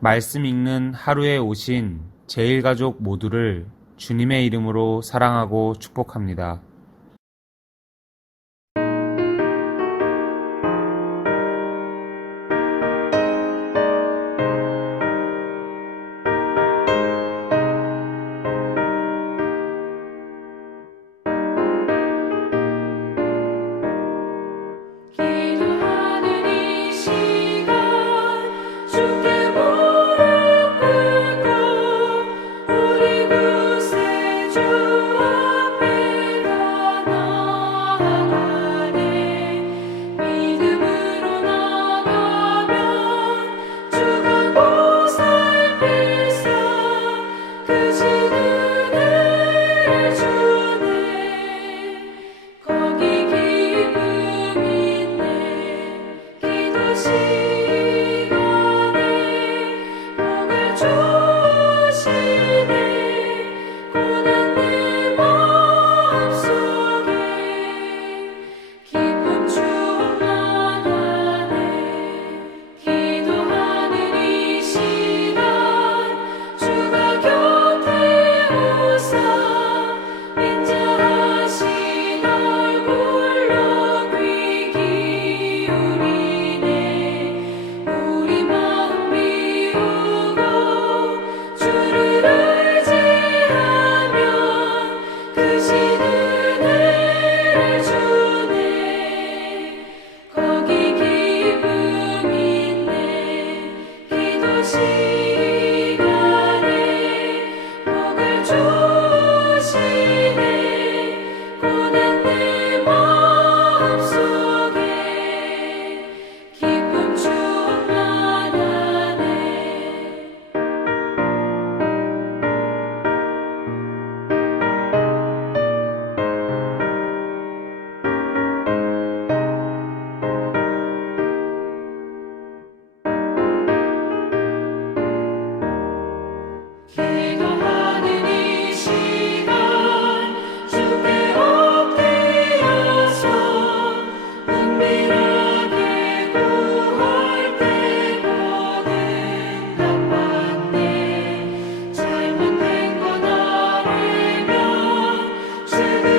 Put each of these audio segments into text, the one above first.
말씀 읽는 하루에 오신 제일가족 모두를 주님의 이름으로 사랑하고 축복합니다. 기도하는 이 시간 주께 무릎 꿇고 우리 구세주 앞에 다 나아가네. 믿음으로 나가면 주가 보살피사 크신 은혜를 주네. 거기 기쁨 있네. 기도 시간에 복을 주시네. 고난 내 마음속에 기쁨 충만하네. 기도하는 이 시간 주가 곁에 오사 인자하신 얼굴로 귀 기울이네. 우리 마음 비우고 주를 의지하면 크신 은혜를 주네. 거기 기쁨 있네. 기도 시간에 복을 주시네. 고난 내 마음속에 기쁨 충만하네. 기도하는 이 시간 주께 엎드려서 은밀하게 구할 때 보는 답받네. 잘못된 건 알면 주는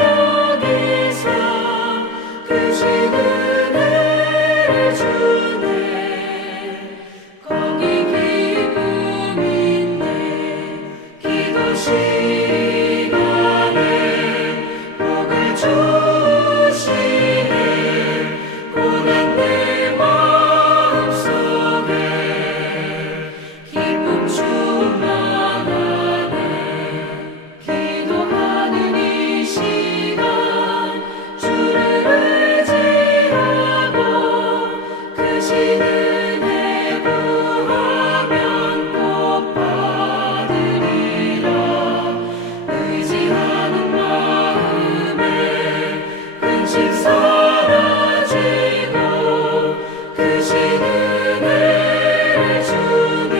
여기서 크신 은혜를 주네. 거기 기쁨 있네. 기도 시간에 복을 주시네. 고난 내 마음속에 기쁨 충만하네. 기도하는 이 시간 주를 의지하고 크신 은혜 구하면 꼭 받으리라. 의지하는 마음에 근심 사라지고 크신 은혜를 주네.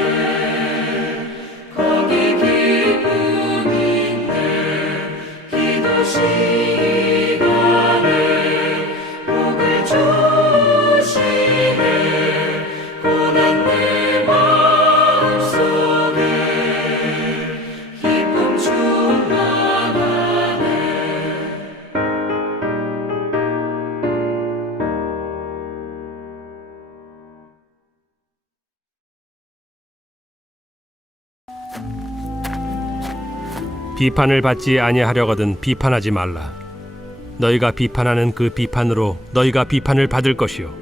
거기 기쁨 있네. 기도 시간에 복을 주시네. 고난 내 마음속에 기쁨 충만하네. 비판을 받지 아니하려거든 비판하지 말라. 너희가 비판하는 그 비판으로 너희가 비판을 받을 것이요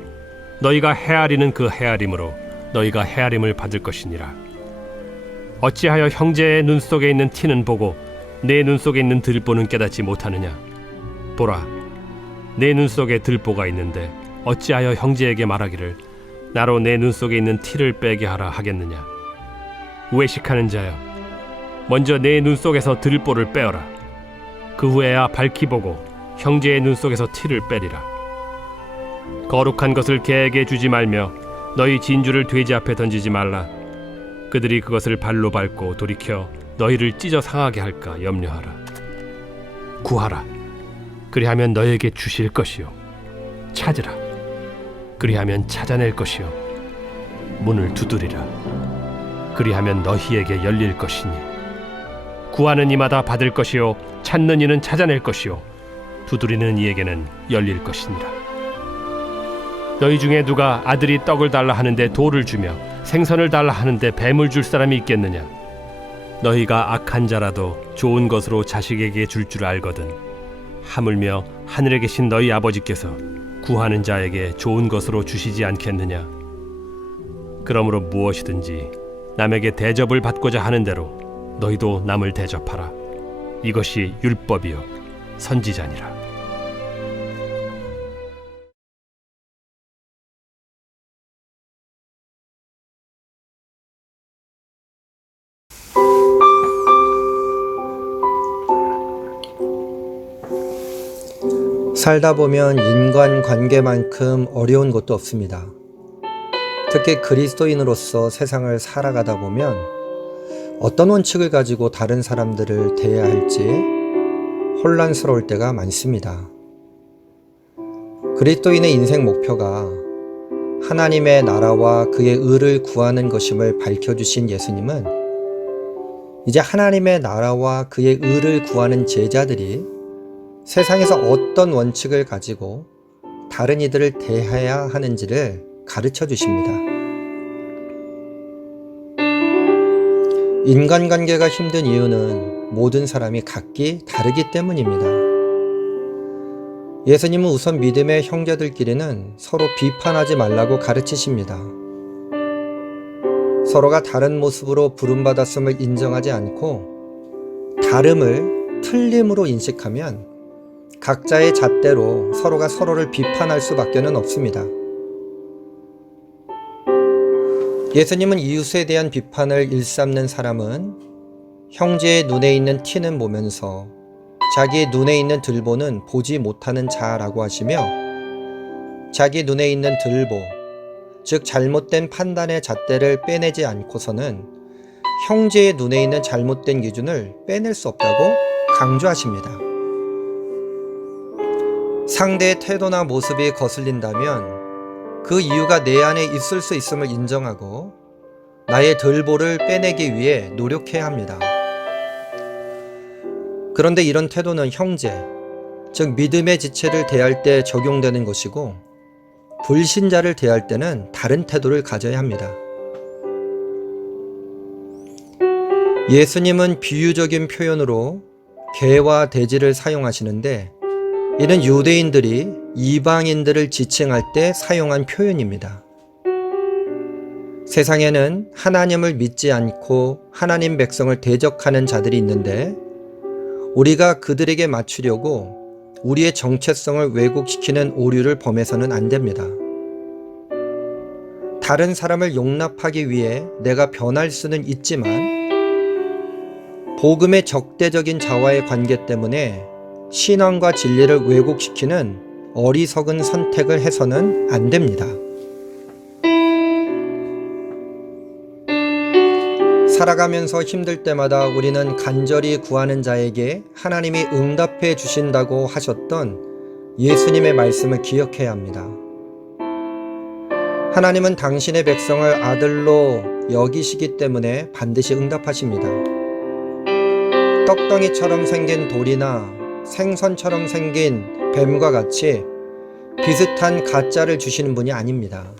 너희가 헤아리는 그 헤아림으로 너희가 헤아림을 받을 것이니라. 어찌하여 형제의 눈 속에 있는 티는 보고 내 눈 속에 있는 들보는 깨닫지 못하느냐. 보라, 내 눈 속에 들보가 있는데 어찌하여 형제에게 말하기를 나로 내 눈 속에 있는 티를 빼게 하라 하겠느냐. 외식하는 자여, 먼저 내 눈 속에서 들보를 빼어라. 그 후에야 밝히 보고 형제의 눈 속에서 티를 빼리라. 거룩한 것을 개에게 주지 말며 너희 진주를 돼지 앞에 던지지 말라. 그들이 그것을 발로 밟고 돌이켜 너희를 찢어 상하게 할까 염려하라. 구하라. 그리하면 너희에게 주실 것이요. 찾으라. 그리하면 찾아낼 것이요. 문을 두드리라. 그리하면 너희에게 열릴 것이니 구하는 이마다 받을 것이요 찾는 이는 찾아낼 것이요 두드리는 이에게는 열릴 것이니라. 너희 중에 누가 아들이 떡을 달라 하는데 돌을 주며 생선을 달라 하는데 뱀을 줄 사람이 있겠느냐? 너희가 악한 자라도 좋은 것으로 자식에게 줄 줄 알거든 하물며 하늘에 계신 너희 아버지께서 구하는 자에게 좋은 것으로 주시지 않겠느냐? 그러므로 무엇이든지 남에게 대접을 받고자 하는 대로 너희도 남을 대접하라. 이것이 율법이요 선지자니라. 살다 보면 인간관계만큼 어려운 것도 없습니다. 특히 그리스도인으로서 세상을 살아가다 보면 어떤 원칙을 가지고 다른 사람들을 대해야 할지 혼란스러울 때가 많습니다. 그리스도인의 인생 목표가 하나님의 나라와 그의 의를 구하는 것임을 밝혀주신 예수님은 이제 하나님의 나라와 그의 의를 구하는 제자들이 세상에서 어떤 원칙을 가지고 다른 이들을 대해야 하는지를 가르쳐 주십니다. 인간관계가 힘든 이유는 모든 사람이 각기 다르기 때문입니다. 예수님은 우선 믿음의 형제들끼리는 서로 비판하지 말라고 가르치십니다. 서로가 다른 모습으로 부름받았음을 인정하지 않고 다름을 틀림으로 인식하면 각자의 잣대로 서로가 서로를 비판할 수밖에 없습니다. 예수님은 이웃에 대한 비판을 일삼는 사람은 형제의 눈에 있는 티는 보면서 자기 눈에 있는 들보는 보지 못하는 자라고 하시며, 자기 눈에 있는 들보, 즉 잘못된 판단의 잣대를 빼내지 않고서는 형제의 눈에 있는 잘못된 기준을 빼낼 수 없다고 강조하십니다. 상대의 태도나 모습이 거슬린다면 그 이유가 내 안에 있을 수 있음을 인정하고 나의 들보를 빼내기 위해 노력해야 합니다. 그런데 이런 태도는 형제, 즉 믿음의 지체를 대할 때 적용되는 것이고, 불신자를 대할 때는 다른 태도를 가져야 합니다. 예수님은 비유적인 표현으로 개와 돼지를 사용하시는데, 이는 유대인들이 이방인들을 지칭할 때 사용한 표현입니다. 세상에는 하나님을 믿지 않고 하나님 백성을 대적하는 자들이 있는데, 우리가 그들에게 맞추려고 우리의 정체성을 왜곡시키는 오류를 범해서는 안 됩니다. 다른 사람을 용납하기 위해 내가 변할 수는 있지만, 복음의 적대적인 자와의 관계 때문에 신앙과 진리를 왜곡시키는 어리석은 선택을 해서는 안 됩니다. 살아가면서 힘들 때마다 우리는 간절히 구하는 자에게 하나님이 응답해 주신다고 하셨던 예수님의 말씀을 기억해야 합니다. 하나님은 당신의 백성을 아들로 여기시기 때문에 반드시 응답하십니다. 떡덩이처럼 생긴 돌이나 생선처럼 생긴 뱀과 같이 비슷한 가짜를 주시는 분이 아닙니다.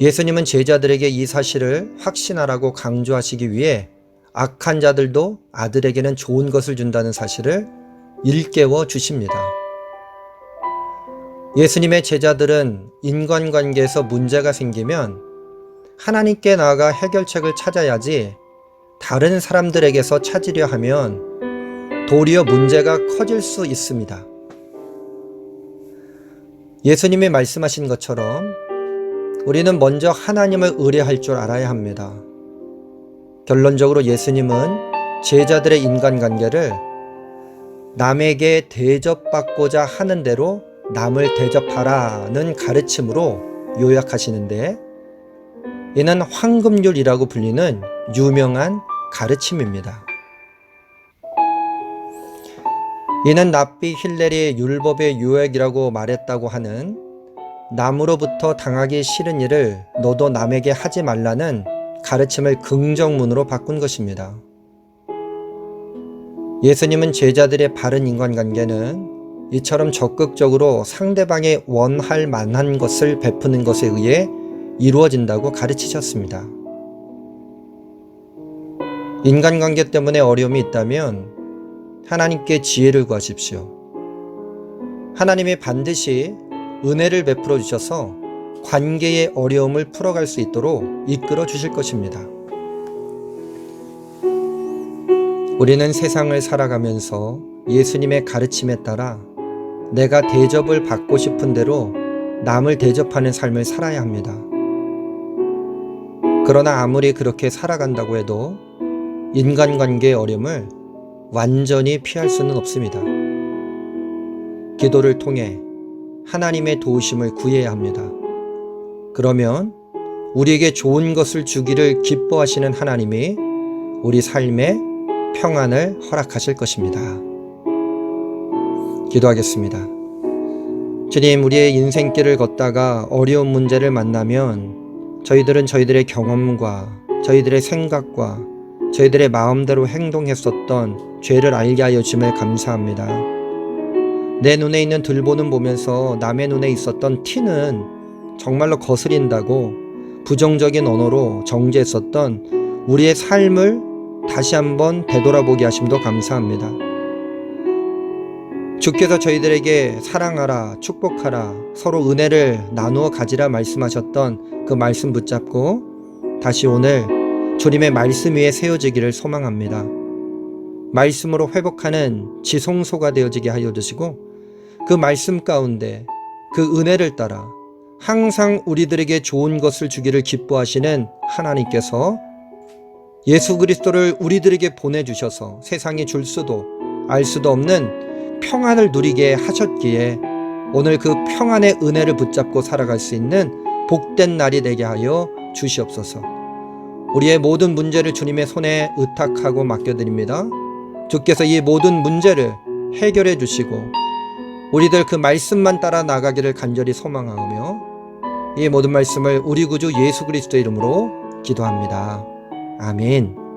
예수님은 제자들에게 이 사실을 확신하라고 강조하시기 위해 악한 자들도 아들에게는 좋은 것을 준다는 사실을 일깨워 주십니다. 예수님의 제자들은 인간관계에서 문제가 생기면 하나님께 나아가 해결책을 찾아야지 다른 사람들에게서 찾으려 하면 도리어 문제가 커질 수 있습니다. 예수님이 말씀하신 것처럼 우리는 먼저 하나님을 의뢰할 줄 알아야 합니다. 결론적으로 예수님은 제자들의 인간관계를 남에게 대접받고자 하는 대로 남을 대접하라는 가르침으로 요약하시는데, 이는 황금률이라고 불리는 유명한 가르침입니다. 이는 납비 힐렐이 율법의 요약이라고 말했다고 하는 남으로부터 당하기 싫은 일을 너도 남에게 하지 말라는 가르침을 긍정문으로 바꾼 것입니다. 예수님은 제자들의 바른 인간관계는 이처럼 적극적으로 상대방의 원할 만한 것을 베푸는 것에 의해 이루어진다고 가르치셨습니다. 인간관계 때문에 어려움이 있다면 하나님께 지혜를 구하십시오. 하나님이 반드시 은혜를 베풀어 주셔서 관계의 어려움을 풀어갈 수 있도록 이끌어 주실 것입니다. 우리는 세상을 살아가면서 예수님의 가르침에 따라 내가 대접을 받고 싶은 대로 남을 대접하는 삶을 살아야 합니다. 그러나 아무리 그렇게 살아간다고 해도 인간관계의 어려움을 완전히 피할 수는 없습니다. 기도를 통해 하나님의 도우심을 구해야 합니다. 그러면 우리에게 좋은 것을 주기를 기뻐하시는 하나님이 우리 삶에 평안을 허락하실 것입니다. 기도하겠습니다. 주님, 우리의 인생길을 걷다가 어려운 문제를 만나면 저희들은 저희들의 경험과 저희들의 생각과 저희들의 마음대로 행동했었던 죄를 알게 하여 주심을 감사합니다. 내 눈에 있는 들보는 보면서 남의 눈에 있었던 티는 정말로 거스린다고 부정적인 언어로 정죄했었던 우리의 삶을 다시 한번 되돌아보게 하심도 감사합니다. 주께서 저희들에게 사랑하라, 축복하라, 서로 은혜를 나누어 가지라 말씀하셨던 그 말씀 붙잡고 다시 오늘 주님의 말씀 위에 세워지기를 소망합니다. 말씀으로 회복하는 지성소가 되어지게 하여 주시고 그 말씀 가운데 그 은혜를 따라 항상 우리들에게 좋은 것을 주기를 기뻐하시는 하나님께서 예수 그리스도를 우리들에게 보내주셔서 세상이 줄 수도 알 수도 없는 평안을 누리게 하셨기에 오늘 그 평안의 은혜를 붙잡고 살아갈 수 있는 복된 날이 되게 하여 주시옵소서. 우리의 모든 문제를 주님의 손에 의탁하고 맡겨드립니다. 주께서 이 모든 문제를 해결해 주시고 우리들 그 말씀만 따라 나가기를 간절히 소망하며 이 모든 말씀을 우리 구주 예수 그리스도 이름으로 기도합니다. 아멘.